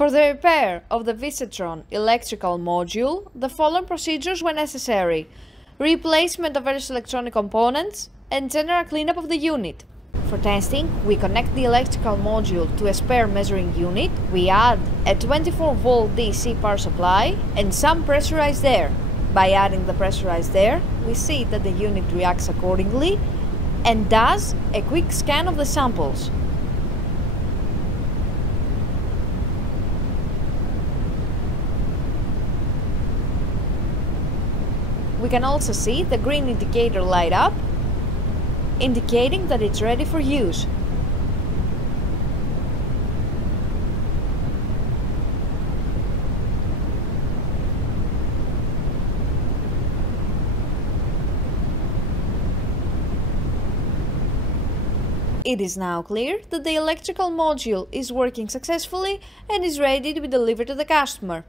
For the repair of the Visatron electrical module, the following procedures were necessary: replacement of various electronic components and general cleanup of the unit. For testing, we connect the electrical module to a spare measuring unit, we add a 24-volt DC power supply and some pressurized air. By adding the pressurized air, we see that the unit reacts accordingly and does a quick scan of the samples. We can also see the green indicator light up, indicating that it's ready for use. It is now clear that the electrical module is working successfully and is ready to be delivered to the customer.